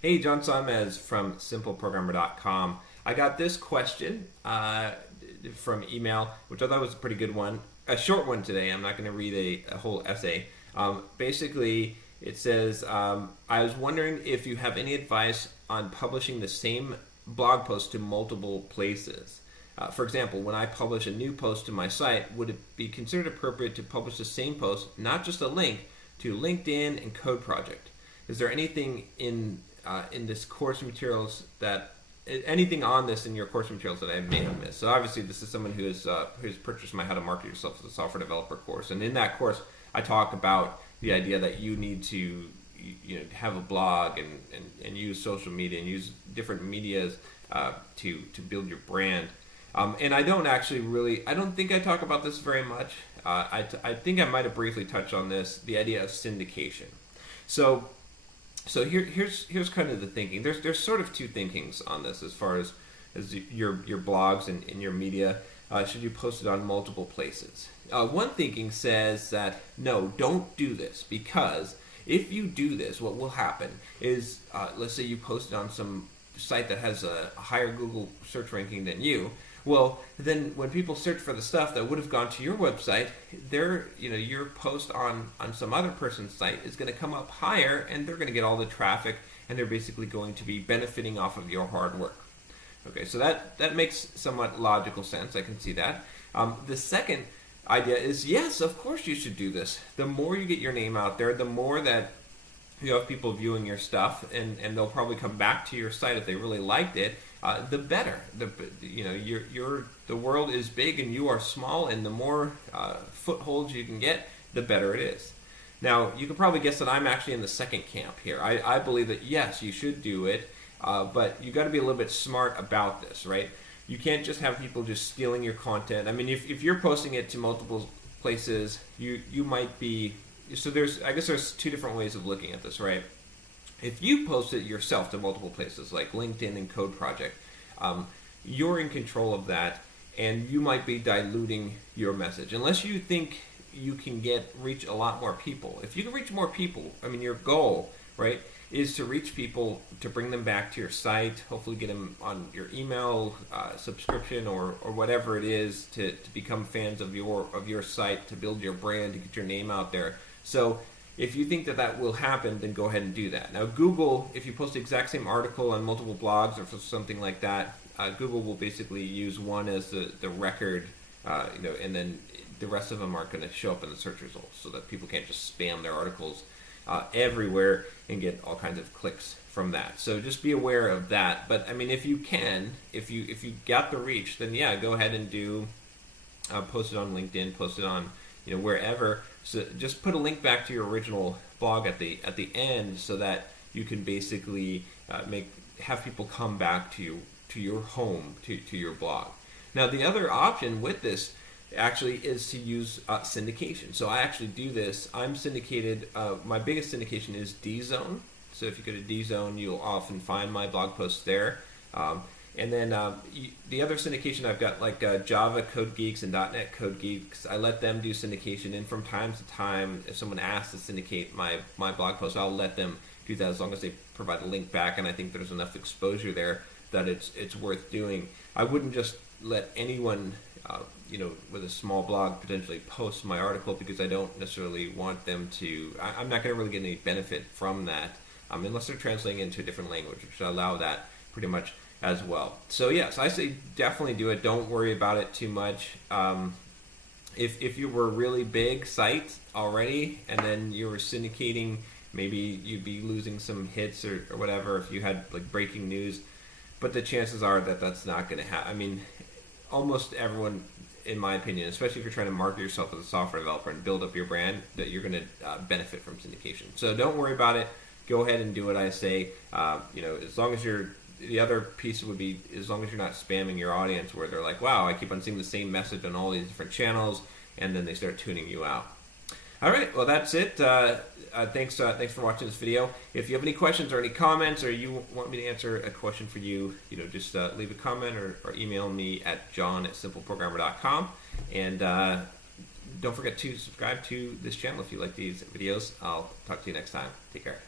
Hey, John Sonmez from simpleprogrammer.com. I got this question from email, which I thought was a pretty good one. A short one today. I'm not going to read a whole essay. Basically, it says, I was wondering if you have any advice on publishing the same blog post to multiple places. For example, when I publish a new post to my site, would it be considered appropriate to publish the same post, not just a link, to LinkedIn and Code Project? Is there anything in this course materials anything on this in your course materials that I may have missed? So obviously this is someone who's purchased my How to Market Yourself as a Software Developer course, and in that course I talk about the idea that you need to have a blog and use social media and use different medias to build your brand. And I don't think I talk about this very much. I think I might have briefly touched on this, the idea of syndication. So here's kind of the thinking. There's sort of two thinkings on this as far as your blogs and your media. Should you post it on multiple places? One thinking says that no, don't do this, because if you do this, what will happen is, let's say you post it on some site that has a higher Google search ranking than you. Well, then when people search for the stuff that would have gone to your website, your post on some other person's site is going to come up higher, and they're going to get all the traffic, and they're basically going to be benefiting off of your hard work. Okay, so that makes somewhat logical sense. I can see that. The second idea is, yes, of course you should do this. The more you get your name out there, the more that you have people viewing your stuff, and they'll probably come back to your site if they really liked it. The better. The world is big and you are small, and the more footholds you can get, the better it is. Now, you can probably guess that I'm actually in the second camp here. I believe that yes, you should do it, but you got to be a little bit smart about this, right? You can't just have people just stealing your content. I mean, if you're posting it to multiple places, you might be. So I guess there's two different ways of looking at this, right? If you post it yourself to multiple places like LinkedIn and Code Project, you're in control of that, and you might be diluting your message unless you think you can reach a lot more people. If you can reach more people, I mean, your goal, right, is to reach people, to bring them back to your site, hopefully get them on your email subscription or whatever it is, to become fans of your site, to build your brand, to get your name out there. So if you think that will happen, then go ahead and do that. Now, Google, if you post the exact same article on multiple blogs or something like that, Google will basically use one as the record, and then the rest of them aren't going to show up in the search results, so that people can't just spam their articles everywhere and get all kinds of clicks from that. So just be aware of that. But I mean, if you got the reach, then yeah, go ahead and post it on LinkedIn, post it on wherever. So just put a link back to your original blog at the end, so that you can basically have people come back to your home, to your blog. Now, the other option with this actually is to use syndication. So I actually do this. I'm syndicated. My biggest syndication is DZone. So if you go to DZone, you'll often find my blog posts there. And then the other syndication I've got, like Java Code Geeks and .NET Code Geeks, I let them do syndication. And from time to time, if someone asks to syndicate my blog post, I'll let them do that as long as they provide a link back. And I think there's enough exposure there that it's worth doing. I wouldn't just let anyone, with a small blog potentially post my article, because I don't necessarily want them to. I'm not going to really get any benefit from that unless they're translating into a different language, which I allow that pretty much as well. So yes, I say definitely do it. Don't worry about it too much. If you were a really big site already and then you were syndicating, maybe you'd be losing some hits or whatever if you had like breaking news. But the chances are that that's not going to happen. I mean, almost everyone, in my opinion, especially if you're trying to market yourself as a software developer and build up your brand, that you're going to benefit from syndication. So don't worry about it. Go ahead and do what I say. As long as the other piece would be, as long as you're not spamming your audience where they're like, wow, I keep on seeing the same message on all these different channels, and then they start tuning you out. All right, well, that's it. Thanks for watching this video. If you have any questions or any comments, or you want me to answer a question for you, just leave a comment or email me at john@simpleprogrammer.com. And don't forget to subscribe to this channel if you like these videos. I'll talk to you next time. Take care.